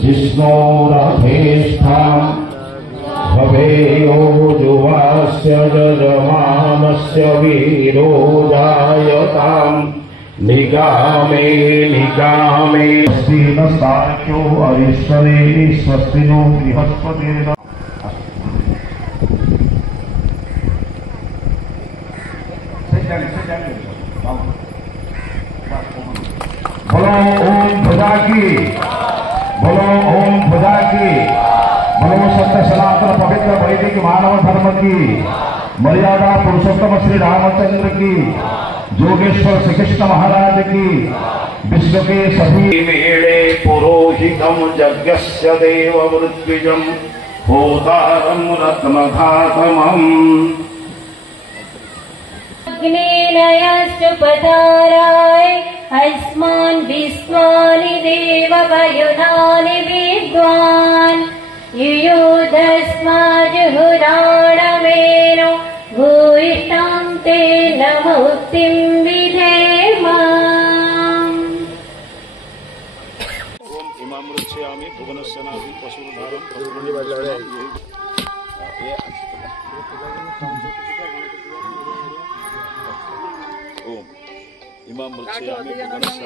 जिष्णोरथेष्ठाम् भवेयो युवास्य यजमानस्य वीरो जायताम् निगामे निगामे स्वस्ति न साख्यो अरिष्टने स्वस्ति नो बृहस्पतिर्न बोलो ओम भुजा की, बोलो ओम भुजा की, बोलो सत्य सनातन पवित्र वैदिक मानव धर्म की, मर्यादा पुरुषोत्तम श्री रामचंद्र की, जोगेश्वर श्री कृष्ण महाराज की, विश्व के सभी मेले पुरोहितम यज्ञस्य देव वृत्विजम होतारम रत्नघातमम् अग्नेनयश्च पधाराय अस्मान् विश्वानि देववयुधानि विद्वान् युयुधस्माजुहुराणमेनो भूयिष्ठां ते नमुक्तिं विधेम। ओम इमां रक्षयामि भुवनस्य नाभि पशुर्धारं ओम इमाम रक्षयामि भुवनस्य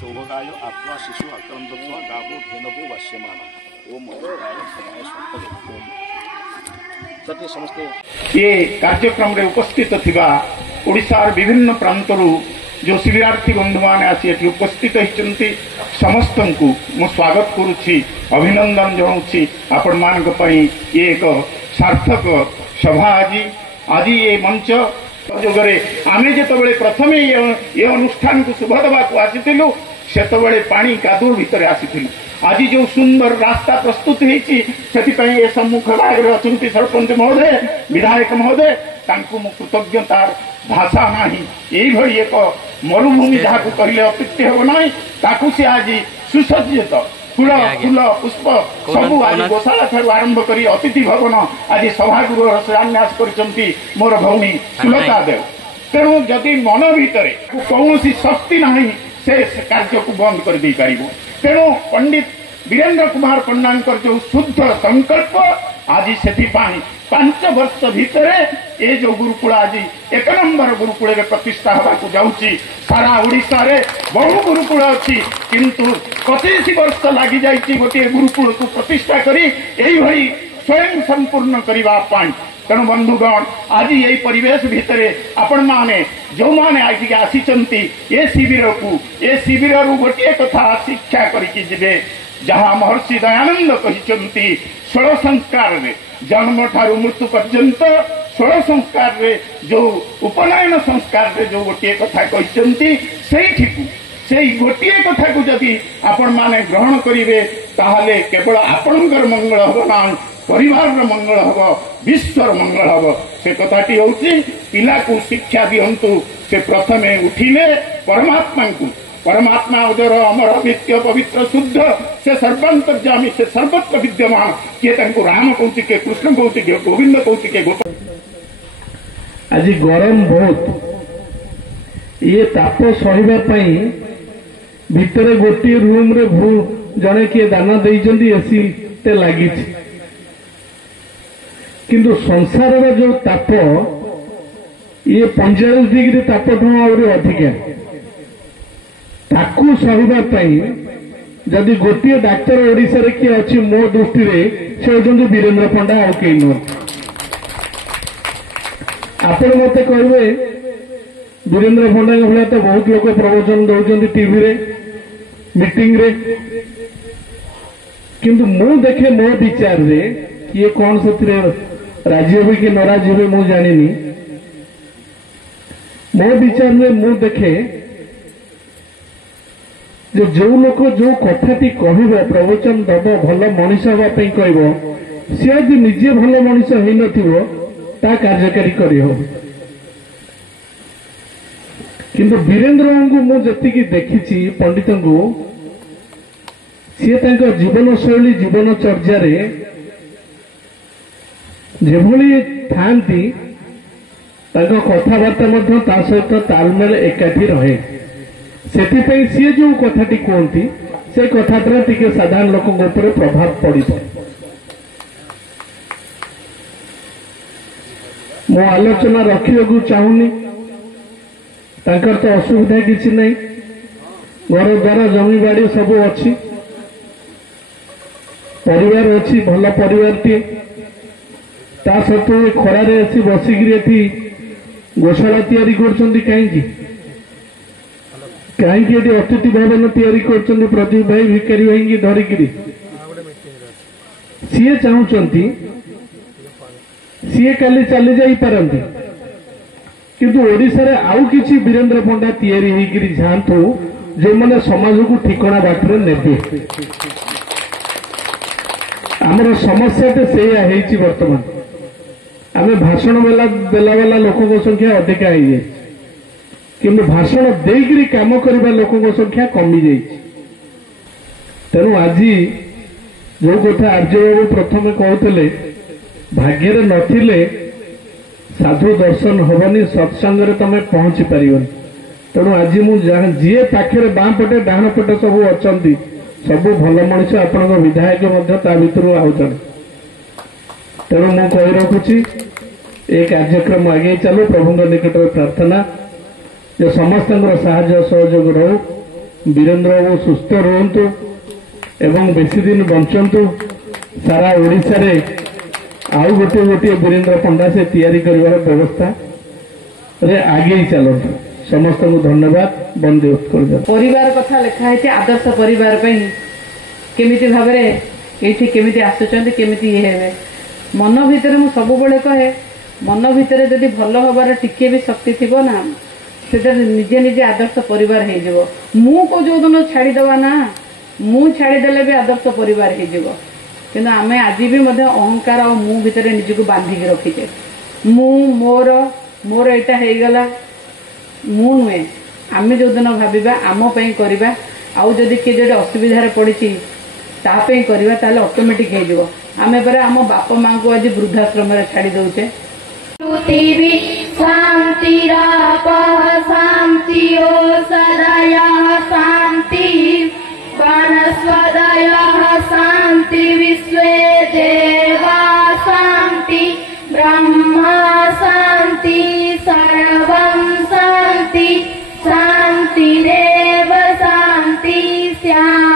सौभगाय आत्मा शिशु आक्रांतत्वा गावो धेनवो वास्यमाना ओम सत्य समस्ते ये कार्यक्रम रे उपस्थित थिबा ओडिशार विभिन्न प्रांतरु जो शिबिरार्थी बंधु माने आसी एठी उपस्थित होइचंती समस्त को मो स्वागत करूछि अभिनंदन जणाउछि आपण मानक पई एक सार्थक सभा आज ये मंच जोगरे आमे जेतबेले प्रथमे ये अनुष्ठान को शुभ देवा को आसीथिलु सेतबेले पानी कादू भितर आसीथिलु आज जो सुंदर रास्ता प्रस्तुत होईछि सेति पई ए सम्मुख भागरे अछंती सरपंच महोदय विधायक महोदय तांकु मु कृतज्ञता भाषा नाही एई भई एक मरुभूमि जाहाकु कहिले अत्युक्ति हेबो नाही ताकु से आज सुसज्जित फूल फूल पुष्प सबू आज गोशाला ठारू आरंभ करी अतिथि भवन आज सभागृह शिलान्यास करिसंती मोर भौणी सुलता देव तेणु जदि मन भितर कौन शक्ति नाही से कार्य को बंद कर दे पारिबो तेणु पंडित वीरेंद्र कुमार पण्डांकर जो शुद्ध संकल्प आज से 5 वर्ष भितर ये जो गुरुकुल आज 1 नंबर गुरुकुल प्रतिष्ठा होगा जाऊँगी सारा ओडिशा रे बहु गुरुकुल अच्छी किंतु 25 वर्ष लगी जाइए गोटे गुरुकुल को प्रतिष्ठा करी यही स्वयं संपूर्ण करने तेणु बंधुगण आज यही परिवेश भितर आपण माने जो माने आज आसीचंती ये शिविर को ये शिविर गोटे कथा शिक्षा करके जिबे जहाँ महर्षि दयानंद कहते 16 संस्कार रे जन्म ठारू मृत्यु पर्यंत 16 संस्कार रे जो उपनयन संस्कार रे जो गोटे कथा कहते से गोटे कथा को जदि आपण माने ग्रहण करिवे ताहले केवल आपणकर मंगल हबो ना परिवार मंगल हबो विश्वर मंगल हबो से कथाटी होउची पिला को शिक्षा दियंतु से प्रथमे उठिले परमात्मा उदर अमर नित्य पवित्र शुद्ध से सर्वांतर्यामी से सर्वत्र विद्यमान किए तांको राम कहूँ किए कृष्ण कहूँ किए गोविंद कहूँ किए गोपाल आज गरम बहुत ये ताप सहवा भितर गोटे रूम रे जड़े किए दाना देइचंदी एसी ते लगी किंतु संसार जो ताप ये 45 डिग्री ताप आहुरी अधिका ताकू सहवा जदि गोटे डाक्तर ओडिशा रे किए अच्छी मो दृष्टि से होती वीरेंद्र पंडा और कई नुह आपण मत कहे वीरेंद्र पंडा भाया तो बहुत लोग प्रवचन दौरान टीवी रे मीटिंग रे किंतु मु देखे मो विचार रे किए कौन से राजी हो कि नाराज हो मु जानी मो विचार में मु देखे जो लोक जो कथाटी कह प्रवचन दब भल मनीष हाँपी कह सी आज निजे भल मनीष हो ता कार्यकारी करहब किंतु वीरेंद्र को मुझे देखी पंडित को सी जीवन शैली जीवन चर्या जेभली थांती कथबार्ता सहित तालमेल एकाठी रहे से सी जो कथाटी कहती से कथाटा टिके साधारण लोकों ऊपर प्रभाव पड़े मो आलोचना रखा चाहूनी तांकर तो असुविधा किसी नहीं घर द्वार जमी बाड़ी सब अच्छी परिवार अच्छी भल परिवार टी ता सत्वे खरारे आसी बसिकी गोशाला तैयारी करछन्ती कहीं अतिथि भवन तैयारी करछन्ती प्रदीप भाई भिकारी भाई की धरिकी सीए चाहूंती सीए काली चली जाई पारंती किंतु ओडिशा रे आउ किछि वीरेंद्र पंडा तैयारी होइकरी जांतु जो माने समाज को ठिकणा बाटरे नेबे आमर समस्या तो सेया हेछि वर्तमान आमे भाषण बेला लोकों संख्या अधिका हो जाए किंतु भाषण देकरी काम करबा लोकों संख्या कमी जाए तेणु आज जो कथा आर्य बाबू प्रथम कहते भाग्य नथिले साधु दर्शन हबनी सत्संग तमें पहुंची पारिबनी तेणु आज मुझे जी पाखे बाँ पटे डाण पटे सब अच्छा सब भल मनीष आपण विधायक भर आउ जड़े तेणु मु कही रखुची ये कार्यक्रम आगे चलो प्रभु निकट में प्रार्थना जो समस्त साहाय्य सहयोग रहू वीरेंद्र बाबू सुस्थ रुहतु एवं बेसी दिन बंचतु सारा ओडिशा रे आउ गोटे गोटे वीरेंद्र पंडा से तैयारी कर व्यवस्था रे आगे चलतु समस्त को धन्यवाद बंदे उत्कल परिवार कथा लिखा है आदर्श परिवार केमिति भाव ये केमिति आसुचंती केमिति ये हेबे मन भितर मु सब बेले कहे मन भितर जदि भल हबार टिके भी शक्ति थी ना से निजे निजे आदर्श परिवार हो मु को जो दिन छाड़ीदवा ना मु छाड़ीदेले भी आदर्श परिवार हो कि आम आज भी अहंकार और मु भितर निजको बांधिकी रखीचे मु मोर मोर एटा हो गला मु नुहे आम जो दिन भाविबा आम पई करबा आउ जदि किए जो असुविधा पड़ी तापई करबा ताले ऑटोमेटिक हो जिवो आमे पर आम बापा मां को आज वृद्धाश्रम रे छाड़ी दउचे पृथिवी शांतिरापः शांतियो सदयः शांति वनस्पतयः शांति विश्वे देवा शांति ब्रह्मा शांति सर्वं शांति शांतिरेव शांति स्यात्।